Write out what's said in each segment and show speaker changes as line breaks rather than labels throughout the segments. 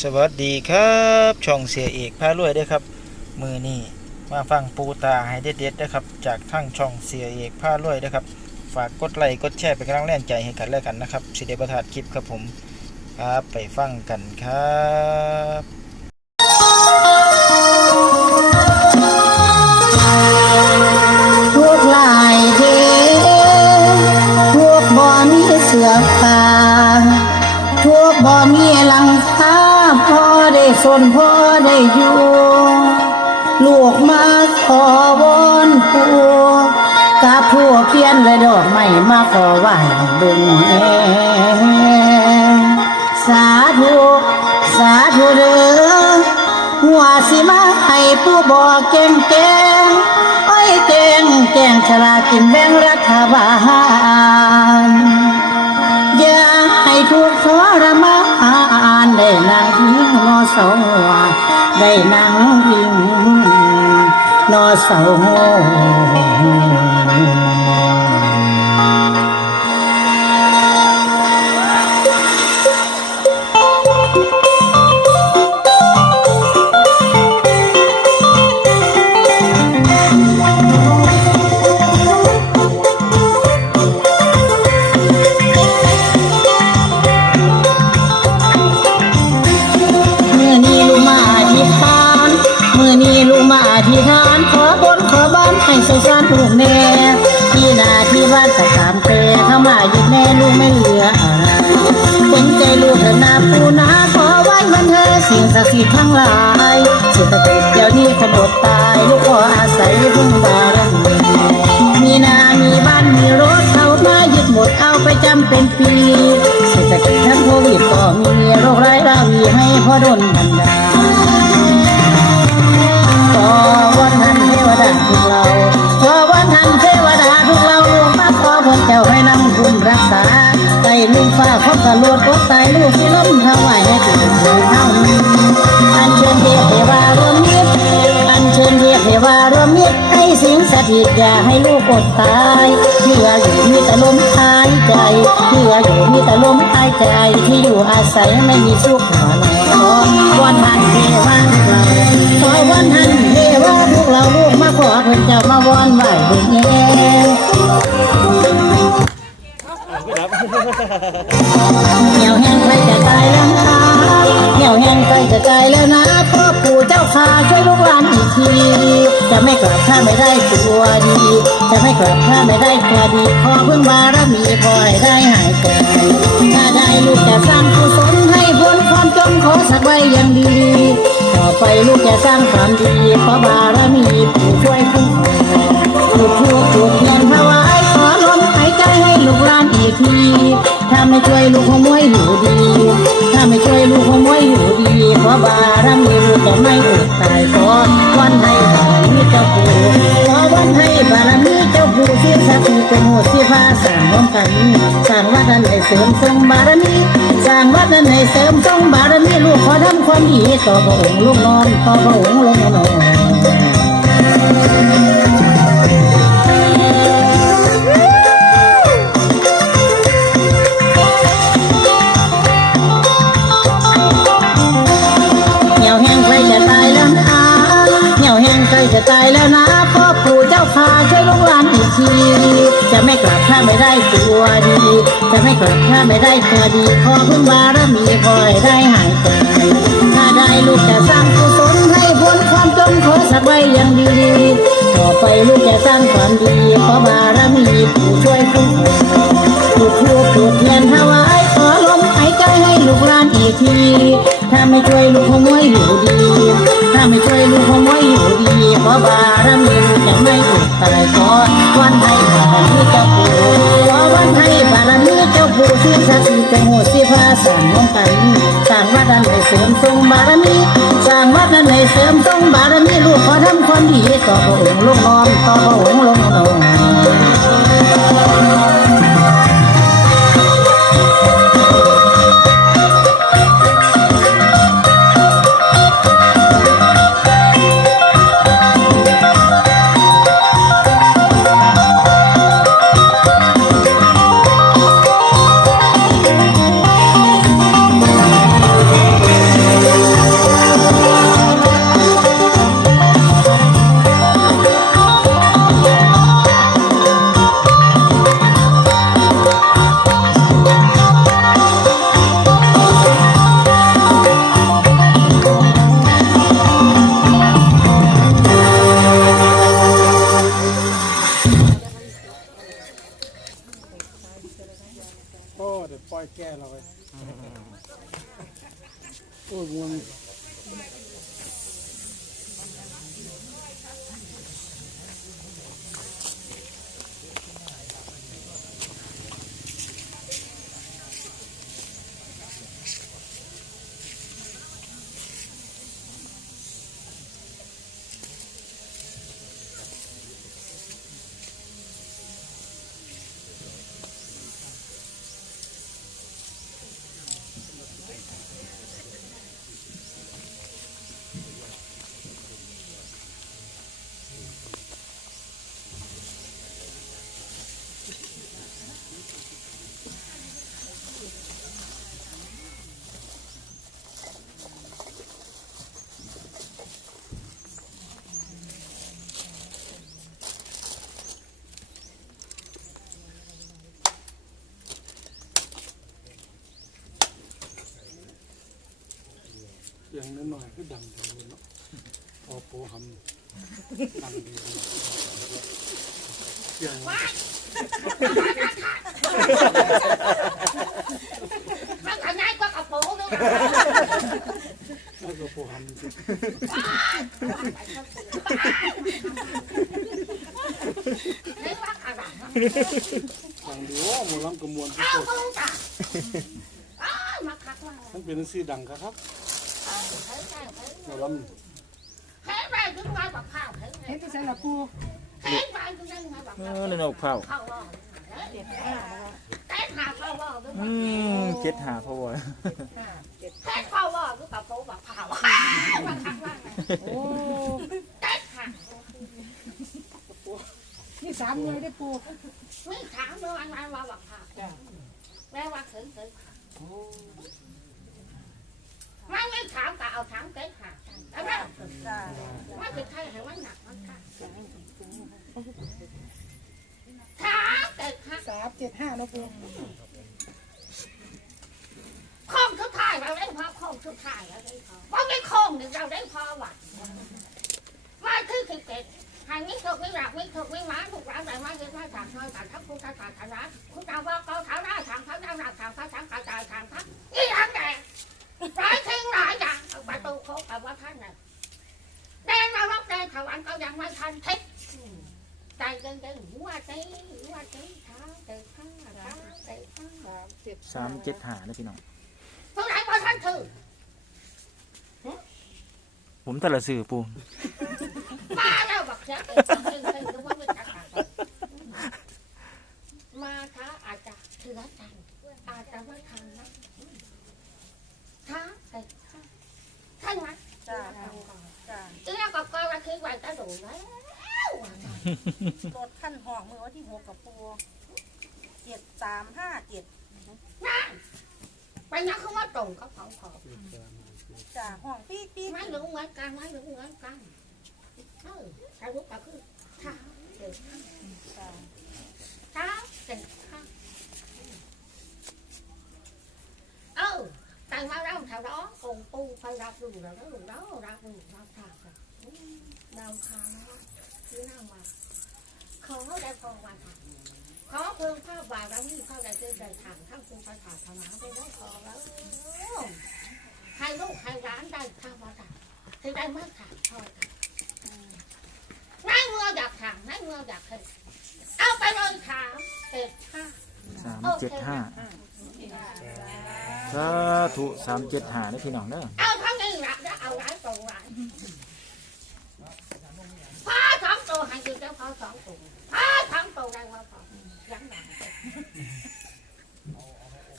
สวัสดีครับช่องเสียเอกพารวยด้วยครับ มือนี่มาฟังปูตาให้เด็ดๆนะครับ จากทั้งช่องเสียเอกพารวยนะครับ ฝากกดไลค์กดแชร์เป็นกำลังแรงใจให้กันแล้วกันนะครับสิเดประทานคลิปครับผมครับไปฟังกันครับ
ทุกลายเดทุกบ่มีเสือป่าทุกบ่มีหลังค สนพอได้อยู่ลูกมาขอวอนผัวกับผัวเพียนและดอกไม้มาขอไหวเบิ่งแอสาธุสาธุเด้อหัวสิมาให้ผู้บอกเก่งเก่งอ้อยเก่งแก่งฉลากินแบ่งรัฐบาล ได้นั่งพิงนอเสาหัวได้นั่งพิงนอเสา ที่บ้านตะขามเตเข้ามาหยิบแน่ลูกไม่เหลืออะไรเป็นใจลูกเถอนาปูนาขอไว้มันเธอสิ่งศักดิ์สิทธิ์ทั้งหลายเศรษฐกิจเดี๋ยวนี้คนอดตายลูกขออาศัยพึ่งบารมีมีนา มีบ้านมีรถเขามายึดหมดเอาไปจำเป็นปีเศรษฐกิจทั้งโควิดก็มีโรคร้ายราวีให้พ่อโดนบันดาลขอวันทันเทวดาทุกเราขอวันทันเทวดา กระโลดกดตายลูกที่ล้มถวายให้ถึงเท่าอันเชิญเทพเทวารวมมิตรอันเชิญเทพเทวารวมมิตรให้สิงสถิตอย่าให้ลูกอดตายเพื่ออยู่มีแต่ลมหายใจเพื่ออยู่มีแต่ลมหายใจที่อยู่อาศัยไม่มีสุขหนอนวันทันเทวาเราขอวันทันเทวาพวกเราลูกมาขอเพิ่นเจ้ามาวอนไหวเบิ่งแย่ เหี่ยวแห้งใครจะตายแล้วนะเหี่ยวแห้งใครจะตายแล้วนะพ่อปู่เจ้าข้าช่วยลูกหลานอีกทีจะไม่กลับถ้าไม่ได้ตัวดี จะไม่กลับถ้าไม่ได้ตัวดีขอพึ่งบารมีพอให้ได้หายใจถ้าได้ลูกจะสร้างกุศลให้พ้นความจนขอสักไว้อย่างดี ต่อไปลูกจะสร้างความดีขอบารมีผู้ช่วยคุ้มครองลูกทั่วปลูกเงินถวาย ที ถ้าไม่ช่วยลูกขโมยอยู่ดี ถ้าไม่ช่วยลูกขโมยอยู่ดีขอบารมีลูกจะไม่อดตายก่อนวันให้บารมีเจ้าปู่ขอวันให้บารมีเจ้าปู่ที่ศักดิ์สิทธิ์เป็นโหดที่ฟ้าสร้างร่วมกันสร้างวัดนั้นให้เสริมทรงบารมีสร้างวัดนั้นให้เสริมทรงบารมีลูกขอทำความดีต่อพระองค์ลูกนอนต่อพระองค์ลงนอน จะไม่กลับถ้าไม่ได้ตัวดีขอพึ่งบารมีคอยได้หายใจถ้าได้ลูกจะสร้างกุศลให้พ้นความจนขอสักไว้อย่างดีต่อไปลูกจะสร้างความดีขอบารมีผู้ช่วยคุ้มครองลูกทูกถูกเทียนถวายขอลมหายใจให้ลูกหลานอีกทีถ้าไม่ช่วยลูกขโมยอยู่าสร้างน้องกันสร้างวัดนั้นให้เสริมทรงบารมีสร้างวัดนั้นให้เสริมทรงบารมีลูกขอทำความดีต่อพระองค์ลูกน้อนต่อพระองค์
พอโปหำดังดีเนาะเสียง
มันขยายก็กระโปรงด้วย
แล้วก็โปหำสิ
เห็นว่าอะไร
ดังดีโอ้หมอลำกระมวลทุก
เอา
คน
มึงจ้ะอ้าวมาคักว่า
มันเป็นสีดังครับครับ
เฮ้ยเฮ้ยเฮ้ย
หมอล
เฮ้ยไป ถึงไงแบบข้าวเฮ้ยเฮ้ย
เฮ็ดที่ใส่ละปู
เฮ้ยไปถึงไงแบบ
เอ
ข้าว
อเลยนกเผา
ข้าวว่าเด็ดห้าเต้นหาข้าวว่าด้วย
อืมเจ็ดหาพอวะ
เต้นข้าวว่าด้วยกับโป๊แบบข้าวมาคักว่า
โอ้
เต้นหา
นี่สามเลยได้อปู
ไม่ถามเลยอันนั้นว่าแบบข้าวแม่ว่าถึงถึงไม่ไม่ถามก็เอาถามเต้นหากันแล้ ว่าจะใช่หรือว่าหนักมันค่ะถามเต้นหา
สามเจ็ดห้านะปู
ข้องทุกท่ายเราได้พอข้องทุกท่ายเราได้พอว่าไม่ข้องหนึ่งเราได้พอว่ะมาคือคือเกิดหางนี้ถูกไม่หลักไม่ถูกไม่หมาถูกร้านแต่ไม่เกิดม่ถามน้อยแต่ทักคุณตาถามนะคุณตาว่าเขาถามได้ถามเขาได้ถามถามเขาถามเขาใจถามเขาอีหลังแดงร้ายทิ้งหลายอย่างปร ตูเขากับว่าท่านน่ะแดงมารับแดงเขาอันก็ยังไม่ทันทิศใจเดินเดินหัวใจหัวใจเท้าเตะข้างเท้าเตะข้าง
สามเจ็ด
สามเจ็ดหานะพี่น้อง
เท่าไหร่พอท่านถือ
ผมแต่ละสื่อปู
มาแล้วบอกเสียเองเองเองรู้ว่าไม่จักขามาท้าอาจจะเถือใจอาจจะไม่ทันนะท้าแต่ท่านไหม
จ้า
จ้า
จ้า
อีแล้วก็ก็ระคิดไว้กระดูแล้ว
รถขั้นห้องมือวันที่หกกับปูเจ็ดสามห้าเจ็ด
นั่นไปนักเขาว่าตรงกับของขอ
จ้าห้องปี๊ดปี๊ด
ไม่รู้เหมือนกันไม่รู้เหมือนกันเออแต่รู้ก็คือท้าเด็ก
จ้า
ท้าเด็กท้าเออ tại mau đâu thằng đó cùng u phải ra đường rồi đó đường đó ra đường ra thằng rồi đau khá nó chứ nào mà khó đây còn hoàn thành khó phương pháp vào đó như sao đây trên đời thẳng thằng cũng phải thẳng thằng áo đây đó khó đó hai lúc hai rán đây thằng mà thẳng thì đây mới thẳng thôi nãy mưa giặt thẳng nãy mưa giặt thì ao ไปเลยถามเด็ดค่ะ
สามเจ็ดห้าสาธุสามเจ็ดหานะพี่น้องเด้อ
เอาทั้งนี้หลักแล้วเอาหลายตัวหลายพอสองตัวให้ดูเจ้าพอสองตัวพอสองตัวได้ว่าพอยังไง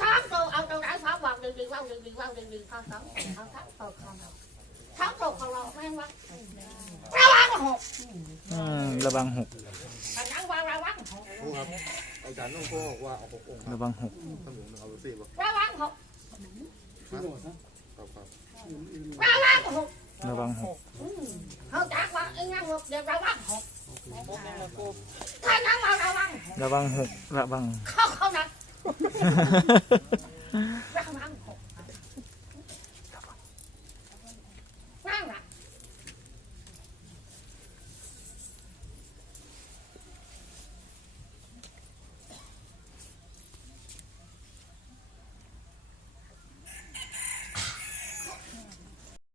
สองตัวเอาตัวไหนพอบอกดีดีว่าดีดีว่าดีดีพอสองตัวเอาทั้งตัวของเราทั้งตัวของเราแม่งว่าระวังหก
อืมระวังหก
อันนั้น ว่าระวังหก
ครูครับอาจารย์ต้องพ่อบอกว่าเอาหกองค์
ระวังหก
ท่านหลวงเอาไปสี่บอก
ระวังหกำ
พี่โนดนะครับ
ครับ
ระวังหก
ระวังหก
อืมเขาจักว่าไอ้นั่งหกเดี๋ยวระวังหก
หกยังละปู
ถ้านั่งมาระวังหก
ระวังหกระวัง
เขาเขานักระ